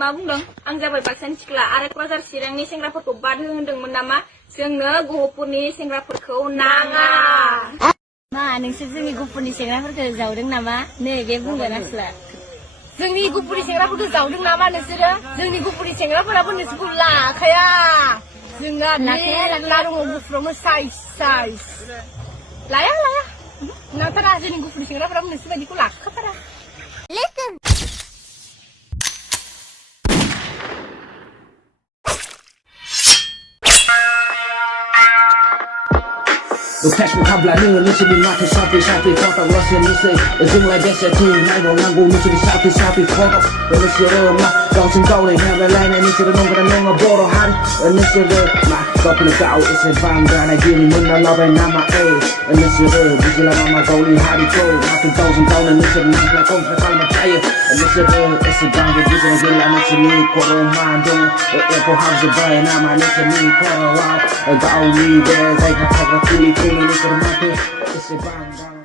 मा बुंदों आं जाबाय बाक्सानि सिख्ला आरो क'क्राझार चिरांनि सेंग्राफोरखौ बाद होनदोंमोन नामा जोंनो गहपुरनि सेंग्राफोरखौ नाङा मा नोंसोर जोंनि गहपुरनि सेंग्राफोरखौ जावदों नामा नै बे बुंगोन आसला जोंनि गहपुरनि सेंग्राफोरखौ जावदों नामा नोंसोरो जोंनि गहपुरनि सेंग्राफोराबो नोंसोरखौ लाखाया जोंना लाखाया दङ गहपुरावनो साइज लाया नाथारा जोंनि गहपुरनि सेंग्राफोराबो नोंसोर बायदिखौ लाखाथारा 패션 갑라는 미치비 마트 샤피 퍼다 러시아 미세 정말 대세 팀 나이로 나고 미치비 샤피 퍼다 러시아로 막 정신 거울에 해발라이나 미치로 농가라 농가 보러 하리 러시아로 막 거꾸로 가오 이세 방가나 기니 문나 러베 남아 에이 러시아로 비질라 남아 거울이 하리고 마트 정신 거울에 미치로 남자 공사 살마 차이 러시아로 이세 방가 비질라 길라 미치미 코로만 동 에포 하우스 바에 남아 미치미 코로와 가오리 대 자이가 차가 틀리 It's a bang bang.